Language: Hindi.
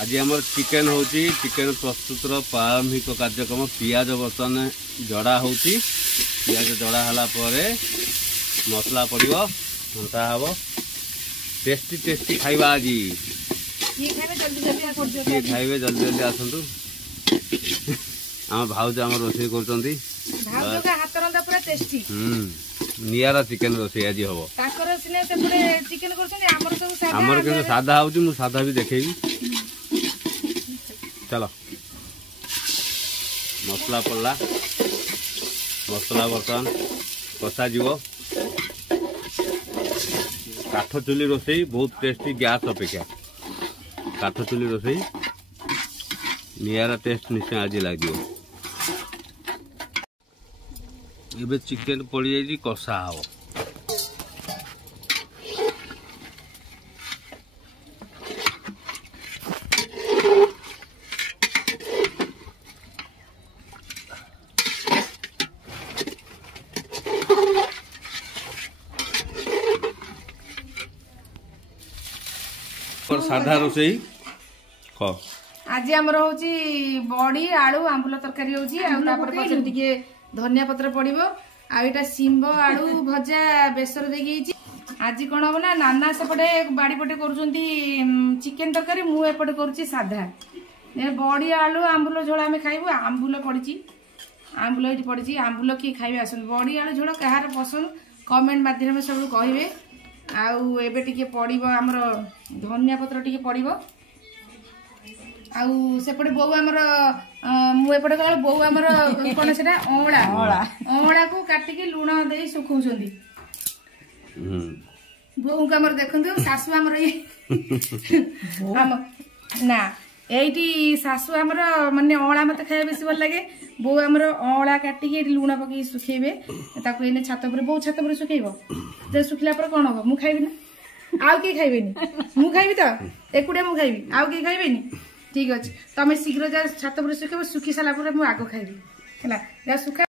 आज आम चिकेन हूँ चिकेन प्रस्तुत प्रारंभिक कार्यक्रम पियाज बर्तन जड़ा हो पियाज जड़ा हला मसला पड़ो घंटा हम टेस्टी टेस्टी खाइबा आज खाइबे जल्दी जल्दी आसतु आम भाउज आम रोषे कर निरा चिकेन रोषे आज हम आमर के सादा हो सादा भी देखेबी चलो मसला पड़ला मसला बर्तमान कषा जीव काठ चुली रोसई बहुत टेस्टी गैस अपेक्षा काठ चुली रोसई निरा टेस्ट निश्चय आज लगे ये चिकेन पड़ जाए कषा हम साधा रोसई आज आमर हूँ बड़ी आलू आंबुल तरकारी होती धनिया पत्र पड़ो आटा शिंब आलू भजा बेसर देखी आज कौन हम ना नाना सेपटे बाड़ी पटे कर चिकेन तरकारी मु एपटे करुच्ची साधा बड़ी आलू आंबुल झोल आम खाइबू आंबुल पड़ी आंबुल ये पड़ी आंबुल किए खाइबे आस बड़ी आलू झोल कहार पसंद कमेंट माध्यम सब कहे आउ एबे टिके पड़िबो हमर धनिया पत्र टिके पड़िबो आउ सेपटे बोउ हमर मु एपटे कहल बोउ हमर कोन सेटा ओळा ओळा को काटी के लूण देई सुखौछंदी बोउ का हमर देखंतु सासु हमर हम ना एठी सासु हमर माने ओळा मते खाय बेसी भल लागे बोउ हमर ओळा काटी के लूण पकी सुखेबे ताको एने छात पर बोउ छात पर सुखेइबो जे सुखिला पर कोन हो मु खाइबी ना आउ के खाइबेनी मु खाइबी त एकुडे मु खाइबी आउ के खाइबेनी ठीक अछि तमे शीघ्र जा छात पर सुखेबो सुखी साला पर मु आगो खाइबी हला जा सुखा